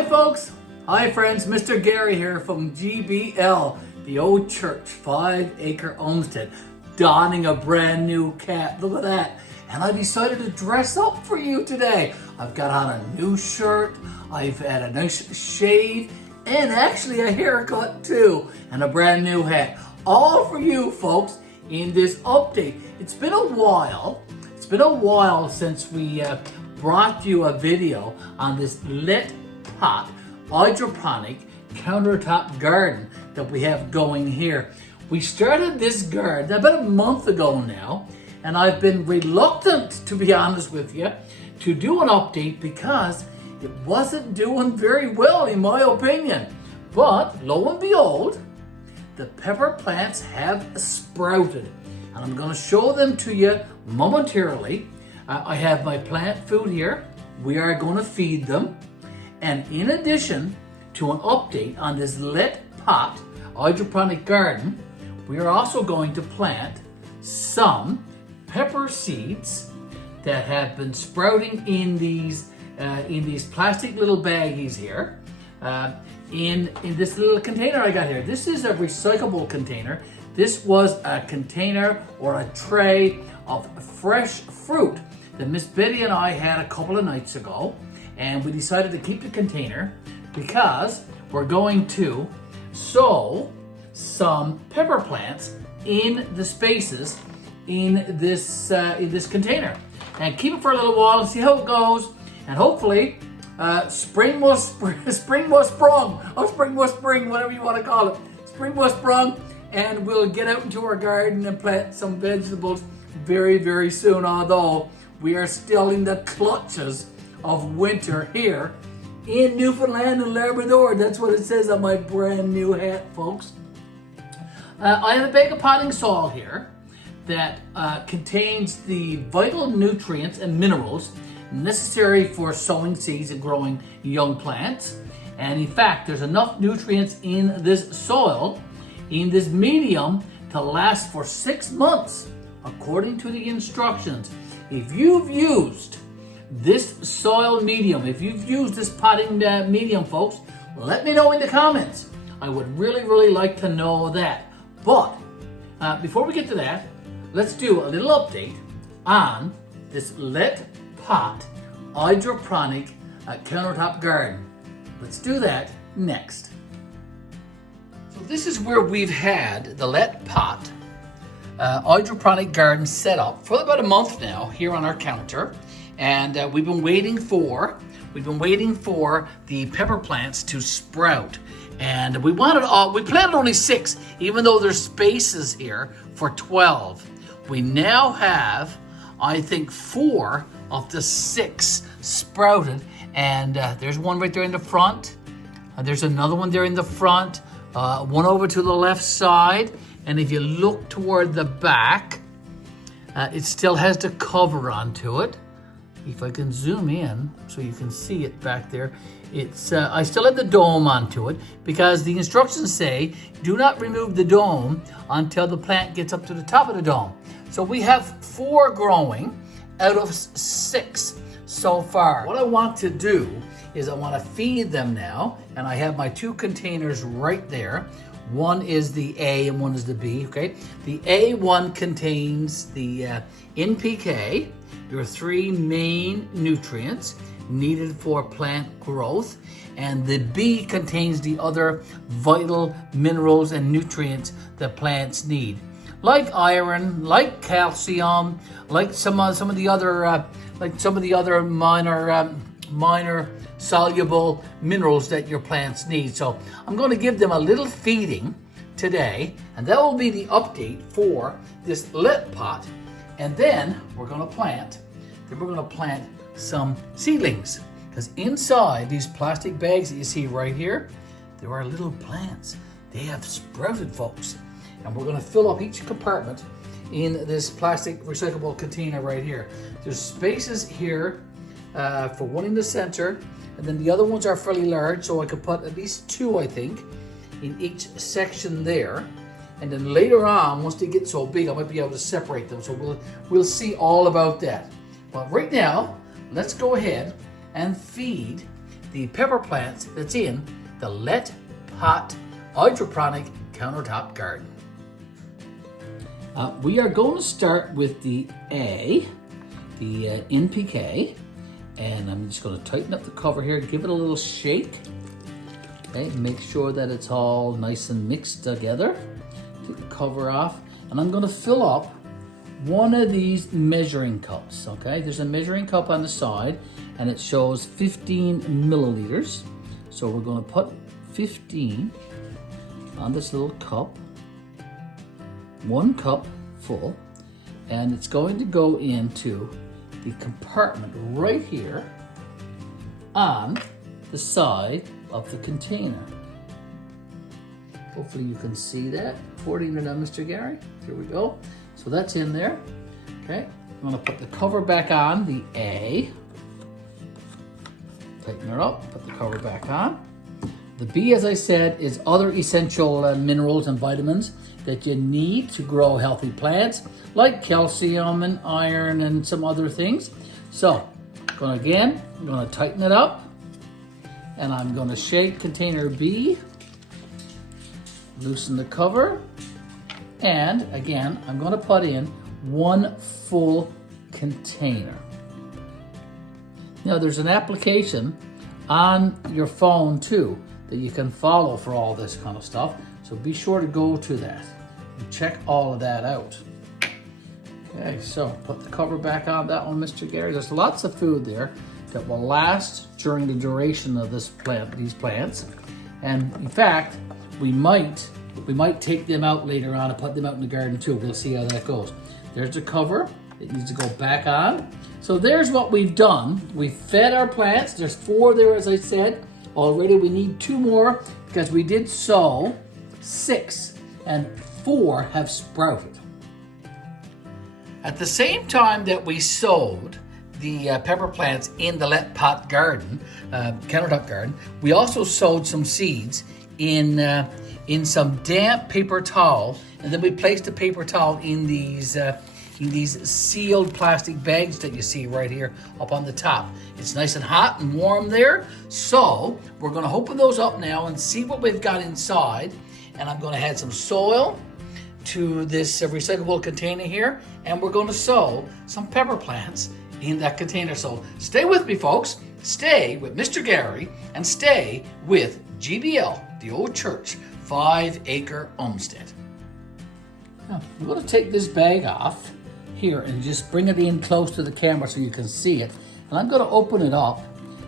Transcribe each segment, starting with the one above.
Hi folks, hi friends, Mr. Garry here from GBL, the old church, 5 Acre Homestead, donning a brand new cap, look at that. And I decided to dress up for you today. I've got on a new shirt, I've had a nice shave, and actually a haircut too, and a brand new hat. All for you folks in this update. It's been a while since we brought you a video on this LetPot Hydroponic Countertop garden that we have going here. We started this garden about a month ago now, and I've been reluctant, to be honest with you, to do an update because it wasn't doing very well in my opinion. But lo and behold, the pepper plants have sprouted, and I'm going to show them to you momentarily. I have my plant food here. We are going to feed them. And in addition to an update on this LetPot hydroponic garden, we are also going to plant some pepper seeds that have been sprouting in these plastic little baggies here, in this little container I got here. This is a recyclable container. This was a container or a tray of fresh fruit that Miss Betty and I had a couple of nights ago, and we decided to keep the container because we're going to sow some pepper plants in the spaces in this container and keep it for a little while and see how it goes, and hopefully spring was sprung, or spring was spring, whatever you want to call it. Spring was sprung, and we'll get out into our garden and plant some vegetables very, very soon, although we are still in the clutches of winter here in Newfoundland and Labrador. That's what it says on my brand new hat, folks. I have a bag of potting soil here that contains the vital nutrients and minerals necessary for sowing seeds and growing young plants. And in fact, there's enough nutrients in this soil, in this medium, to last for 6 months, according to the instructions. If you've used this soil medium, if you've used this potting medium, folks, let me know in the comments. I would really, really like to know that. But before we get to that, let's do a little update on this LetPot hydroponic countertop garden. Let's do that next. So this is where we've had the LetPot hydroponic garden set up for about a month now here on our counter, and we've been waiting for the pepper plants to sprout. And we planted only 6, even though there's spaces here for 12. We now have, I think, 4 of the 6 sprouted, and there's one right there in the front. There's another one there in the front, one over to the left side, and if you look toward the back, it still has the cover onto it. If I can zoom in so you can see it back there, it's I still have the dome onto it because the instructions say do not remove the dome until the plant gets up to the top of the dome. So we have 4 growing out of 6 so far. What I want to do is I want to feed them now, and I have my 2 containers right there. One is the A and one is the B, okay? The A one contains the NPK, your 3 main nutrients needed for plant growth, and the B contains the other vital minerals and nutrients that plants need, like iron, like calcium, like some of the other minor soluble minerals that your plants need. So I'm going to give them a little feeding today, and that will be the update for this LetPot. And then we're going to plant some seedlings, because inside these plastic bags that you see right here, there are little plants. They have sprouted, folks, and we're going to fill up each compartment in this plastic recyclable container right here. There's spaces here for one in the center, and then the other ones are fairly large, so I could put at least 2, I think, in each section there. And then later on, once they get so big, I might be able to separate them. So we'll see all about that. But right now, let's go ahead and feed the pepper plants that's in the LetPot Hydroponic Countertop Garden. We are going to start with the A, the NPK, and I'm just going to tighten up the cover here, give it a little shake. Okay, make sure that it's all nice and mixed together. Take the cover off, and I'm going to fill up one of these measuring cups. Okay, there's a measuring cup on the side, and it shows 15 milliliters. So we're going to put 15 on this little cup. 1 cup full, and it's going to go into the compartment right here on the side of the container. Hopefully you can see that. Holding it on, Mr. Garry. Here we go. So that's in there. Okay, I'm going to put the cover back on the A. Tighten her up, put the cover back on. The B, as I said, is other essential minerals and vitamins that you need to grow healthy plants, like calcium and iron and some other things. So, I'm going to tighten it up, and I'm going to shake container B, loosen the cover, and again, I'm going to put in 1 full container. Now, there's an application on your phone too that you can follow for all this kind of stuff. So be sure to go to that and check all of that out. Okay, so put the cover back on that one, Mr. Garry. There's lots of food there that will last during the duration of these plants. And in fact, we might take them out later on and put them out in the garden too. We'll see how that goes. There's the cover. It needs to go back on. So there's what we've done. We've fed our plants. There's 4 there, as I said. Already we need 2 more because we did sow 6 and 4 have sprouted. At the same time that we sowed the pepper plants in the LetPot garden, countertop garden, we also sowed some seeds in some damp paper towel, and then we placed the paper towel in these sealed plastic bags that you see right here up on the top. It's nice and hot and warm there. So we're gonna open those up now and see what we've got inside. And I'm gonna add some soil to this recyclable container here, and we're gonna sow some pepper plants in that container. So stay with me, folks. Stay with Mr. Garry and stay with GBL, the old church, 5-acre homestead. Now, I'm gonna take this bag off here and just bring it in close to the camera so you can see it. And I'm going to open it up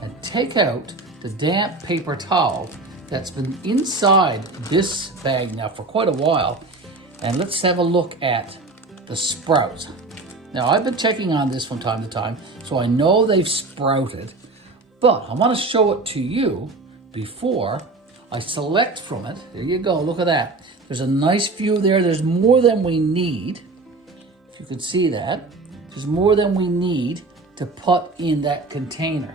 and take out the damp paper towel that's been inside this bag now for quite a while. And let's have a look at the sprouts. Now, I've been checking on this from time to time, so I know they've sprouted, but I want to show it to you before I select from it. There you go, look at that. There's a nice few there. There's more than we need. If you could see that, there's more than we need to put in that container.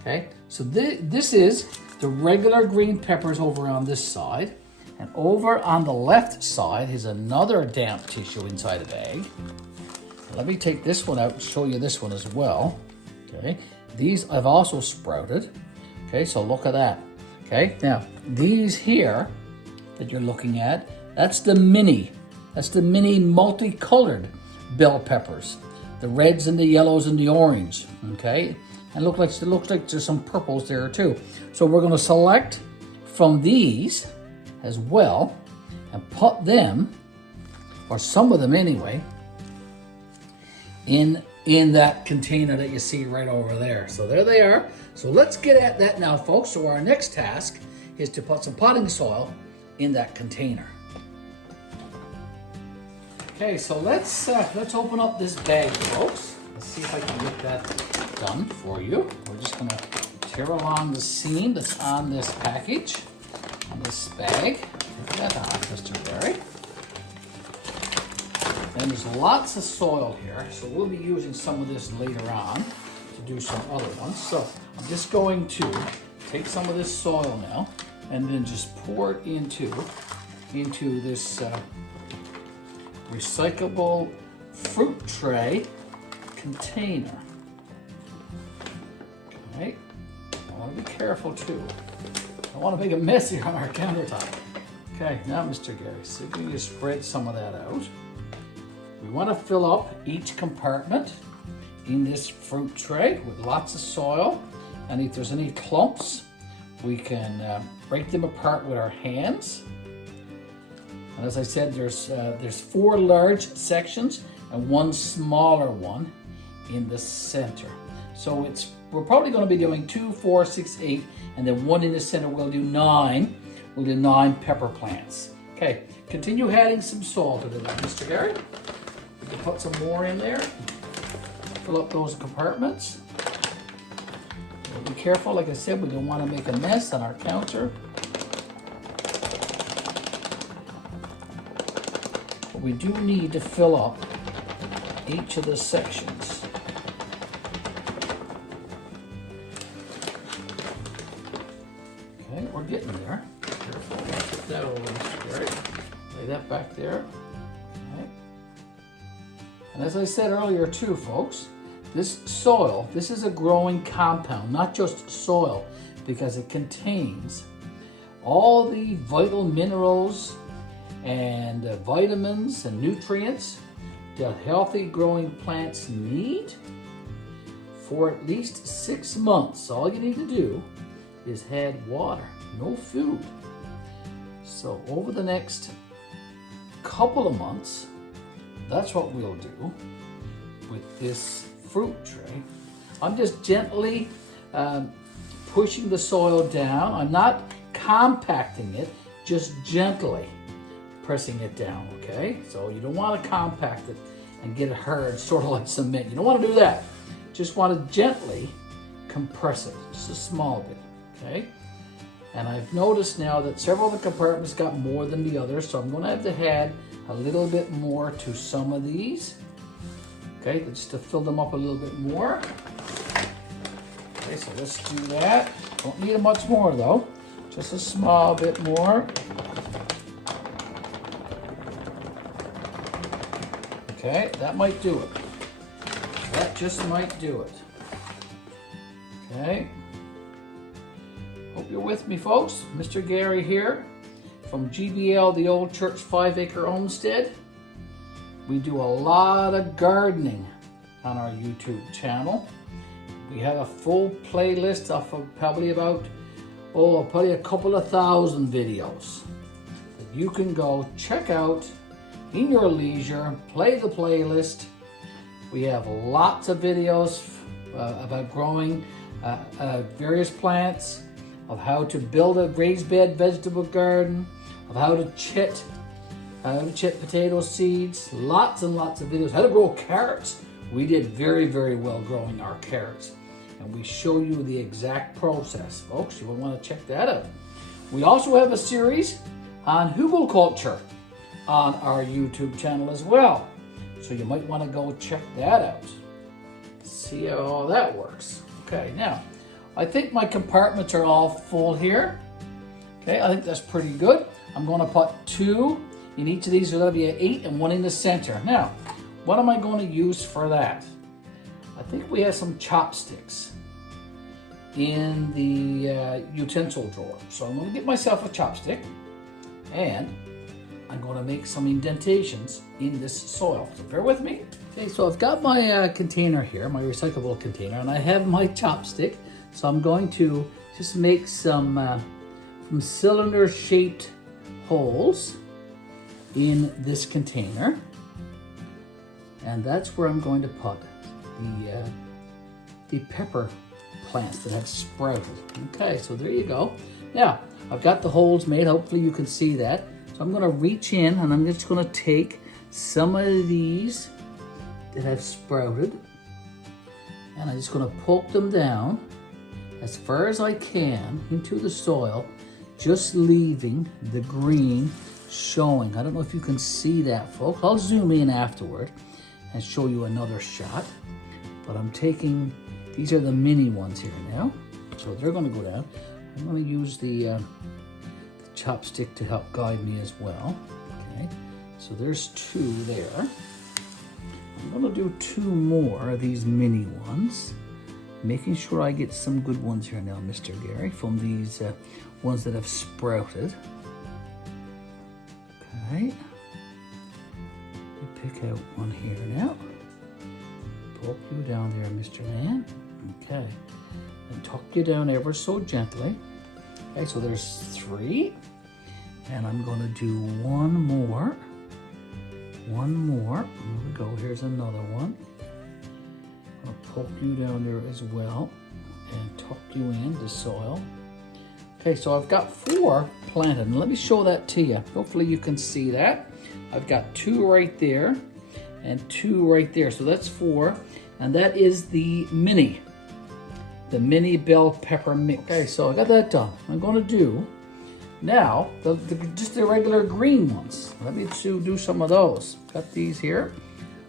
Okay, so this is the regular green peppers over on this side, and over on the left side is another damp tissue inside a bag. Let me take this one out and show you this one as well. Okay, these I've also sprouted. Okay, so look at that. Okay, now these here that you're looking at, that's the mini multicolored bell peppers, the reds and the yellows and the orange. Okay, and it looks like there's some purples there too. So we're going to select from these as well and put them, or some of them anyway, in that container that you see right over there. So there they are. So let's get at that now, folks. So our next task is to put some potting soil in that container. Okay, so let's open up this bag, folks. Let's see if I can get that done for you. We're just gonna tear along the seam that's on this package, on this bag. Take that off, Mr. Garry. And there's lots of soil here, so we'll be using some of this later on to do some other ones. So I'm just going to take some of this soil now and then just pour it into this recyclable fruit tray container. Okay, there be careful too. I don't want to make a mess here on our countertop. Okay, now Mr. Garry, so we need to spread some of that out. We want to fill up each compartment in this fruit tray with lots of soil. And if there's any clumps, we can break them apart with our hands. And as I said, there's 4 large sections and 1 smaller one in the center. So we're probably going to be doing 2, 4, 6, 8, and then 1 in the center. We'll do 9. We'll do 9 pepper plants. Okay, continue adding some soil to that, Mr. Garry. We can put some more in there. Fill up those compartments. Be careful, like I said, we don't want to make a mess on our counter. But we do need to fill up each of the sections. Okay, we're getting there. Careful, put that over, Mr. Garry. Lay that back there. Okay. And as I said earlier too, folks, this soil, this is a growing compound, not just soil, because it contains all the vital minerals and vitamins and nutrients that healthy growing plants need for at least 6 months. All you need to do is add water, no food. So over the next couple of months, that's what we'll do with this fruit tray. I'm just gently pushing the soil down. I'm not compacting it, just gently pressing it down, okay? So you don't want to compact it and get it hard, sort of like cement. You don't want to do that. Just want to gently compress it, just a small bit, okay? And I've noticed now that several of the compartments got more than the others, so I'm going to have to add a little bit more to some of these. Okay, just to fill them up a little bit more. Okay, so let's do that. Don't need much more though, just a small bit more. Okay, that might do it. That just might do it. Okay. Hope you're with me, folks. Mr. Garry here from GBL, the Old Church 5-Acre Homestead. We do a lot of gardening on our YouTube channel. We have a full playlist of probably about, probably a couple of thousand videos that you can go check out in your leisure, play the playlist. We have lots of videos about growing various plants, of how to build a raised bed vegetable garden, of how to chit potato seeds, lots and lots of videos. How to grow carrots. We did very, very well growing our carrots. And we show you the exact process, folks. You will want to check that out. We also have a series on hugelkultur on our YouTube channel as well. So you might want to go check that out. See how all that works. Okay, now, I think my compartments are all full here. Okay, I think that's pretty good. I'm going to put 2 in each of these. There's going to be an 8 and 1 in the center. Now, what am I going to use for that? I think we have some chopsticks in the utensil drawer. So I'm going to get myself a chopstick and I'm going to make some indentations in this soil. So bear with me. Okay, so I've got my container here, my recyclable container, and I have my chopstick. So I'm going to just make some cylinder-shaped holes in this container, and that's where I'm going to put the pepper plants that have sprouted. Okay, so there you go. Now I've got the holes made. Hopefully you can see that. So I'm going to reach in and I'm just going to take some of these that have sprouted, and I'm just going to poke them down as far as I can into the soil, just leaving the green showing. I don't know if you can see that, folks. I'll zoom in afterward and show you another shot. But I'm taking, these are the mini ones here now. So they're going to go down. I'm going to use the chopstick to help guide me as well. Okay, so there's 2 there. I'm going to do 2 more of these mini ones. Making sure I get some good ones here now, Mr. Garry, from these ones that have sprouted. Okay. Pick out one here now. Poke you down there, Mr. Man. Okay. And tuck you down ever so gently. Okay, so there's 3. And I'm gonna do one more. One more. Here we go. Here's another one. I'll poke you down there as well and tuck you in the soil. Okay, so I've got 4 planted. And let me show that to you. Hopefully you can see that. I've got 2 right there and 2 right there. So that's 4. And that is the mini bell pepper mix. Okay, so I got that done. I'm gonna do now just the regular green ones. Let me do some of those. Got these here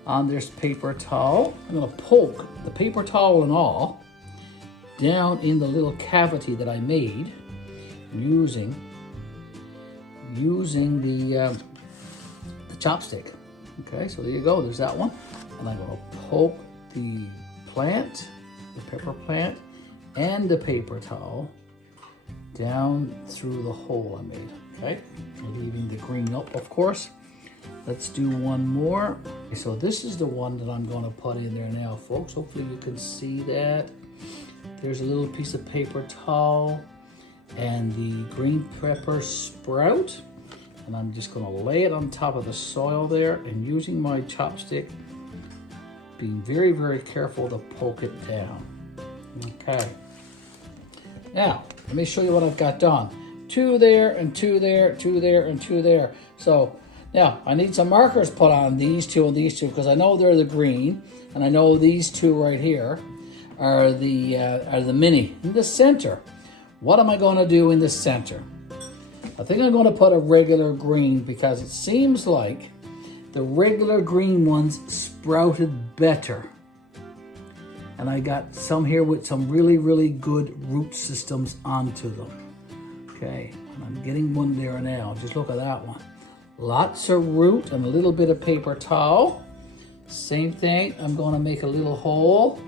on this paper towel. I'm gonna poke the paper towel and all down in the little cavity that I made using the chopstick. Okay, so there you go, there's that one. And I'm gonna poke the plant, the pepper plant, and the paper towel down through the hole I made, okay? Leaving the green up, of course. Let's do one more. Okay, so this is the one that I'm gonna put in there now, folks. Hopefully you can see that. There's a little piece of paper towel and the green pepper sprout. And I'm just gonna lay it on top of the soil there and using my chopstick, being very, very careful to poke it down. Okay. Now, let me show you what I've got done. 2 there and 2 there, 2 there and 2 there. So now I need some markers put on these 2 and these 2 because I know they're the green and I know these 2 right here are the mini. In the center, what am I gonna do in the center? I think I'm gonna put a regular green because it seems like the regular green ones sprouted better. And I got some here with some really, really good root systems onto them. Okay, and I'm getting one there now. Just look at that one. Lots of root and a little bit of paper towel. Same thing, I'm gonna make a little hole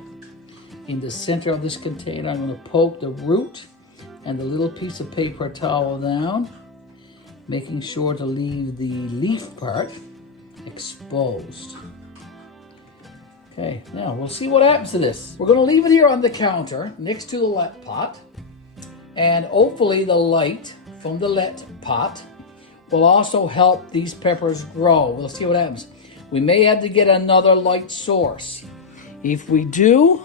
in the center of this container. I'm gonna poke the root and the little piece of paper towel down, making sure to leave the leaf part exposed. Okay, now we'll see what happens to this. We're gonna leave it here on the counter next to the LetPot, and hopefully the light from the LetPot will also help these peppers grow. We'll see what happens. We may have to get another light source. If we do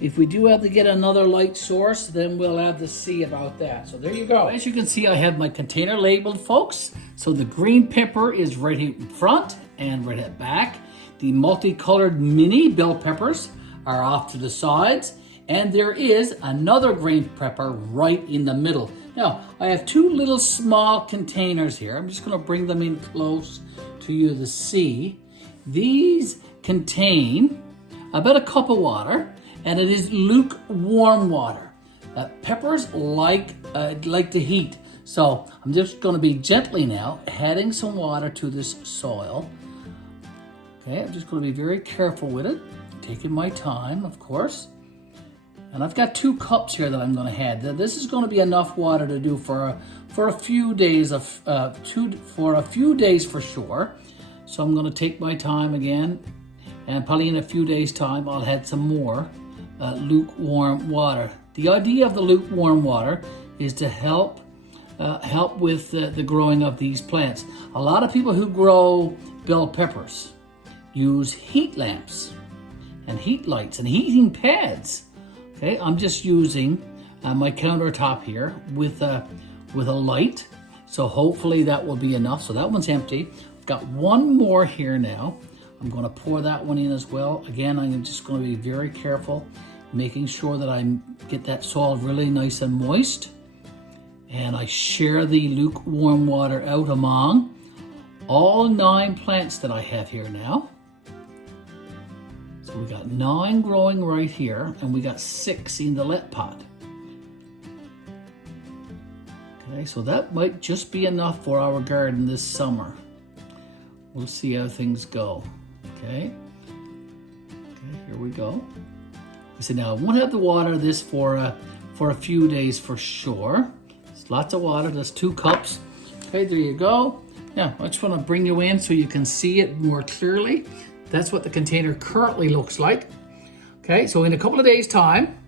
have to get another light source, then we'll have to see about that. So there you go. As you can see, I have my container labeled, folks. So the green pepper is right here in front and right at back. The multicolored mini bell peppers are off to the sides. And there is another green pepper right in the middle. Now, I have 2 little small containers here. I'm just gonna bring them in close to you to see. These contain about a cup of water, and it is lukewarm water. Peppers like the heat. So I'm just gonna be gently now adding some water to this soil. Okay, I'm just gonna be very careful with it, taking my time, of course. And I've got 2 cups here that I'm gonna add. This is gonna be enough water to do for a few days for sure. So I'm gonna take my time again, and probably in a few days time, I'll add some more lukewarm water. The idea of the lukewarm water is to help with the growing of these plants. A lot of people who grow bell peppers use heat lamps and heat lights and heating pads. Okay, I'm just using my countertop here with a light. So hopefully that will be enough. So that one's empty. I've got one more here now. I'm gonna pour that one in as well. Again, I'm just gonna be very careful, making sure that I get that soil really nice and moist. And I share the lukewarm water out among all 9 plants that I have here now. So we got 9 growing right here, and we got 6 in the LetPot. Okay, so that might just be enough for our garden this summer. We'll see how things go. Okay, here we go. So now I won't have to water this for a few days for sure. It's lots of water, that's 2 cups. Okay, there you go. Now, I just want to bring you in so you can see it more clearly. That's what the container currently looks like. Okay, so in a couple of days' time,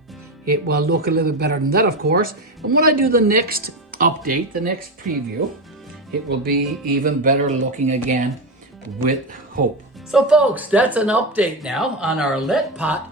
it will look a little bit better than that, of course. And when I do the next update, the next preview, it will be even better looking again with hope. So folks, that's an update now on our LetPot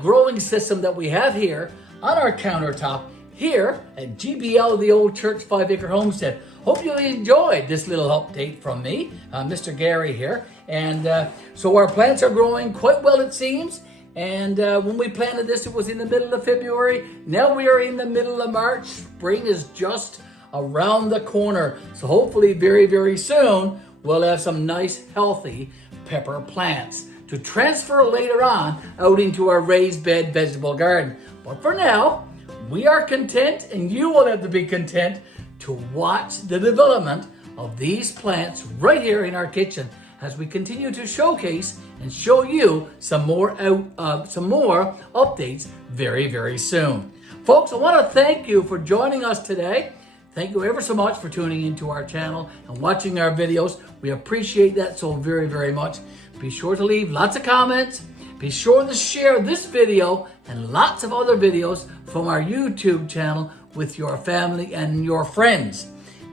growing system that we have here on our countertop here at GBL-The Old Church 5-Acre Homestead. Hope you enjoyed this little update from me, Mr. Garry here. And so our plants are growing quite well, it seems. And when we planted this, it was in the middle of February. Now we are in the middle of March. Spring is just around the corner. So hopefully very, very soon, we'll have some nice, healthy pepper plants to transfer later on out into our raised bed vegetable garden. But for now, we are content, and you will have to be content to watch the development of these plants right here in our kitchen as we continue to showcase and show you some more updates very, very soon. Folks, I want to thank you for joining us today. Thank you ever so much for tuning into our channel and watching our videos. We appreciate that so very, very much. Be sure to leave lots of comments. Be sure to share this video and lots of other videos from our YouTube channel with your family and your friends.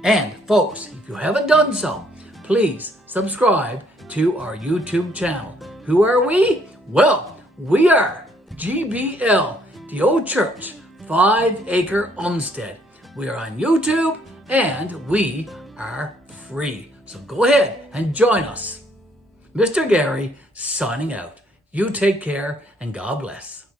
And folks, if you haven't done so, please subscribe to our YouTube channel. Who are we? Well, we are GBL-The Old Church 5-Acre Homestead. We are on YouTube and we are free. So go ahead and join us. Mr. Garry signing out. You take care and God bless.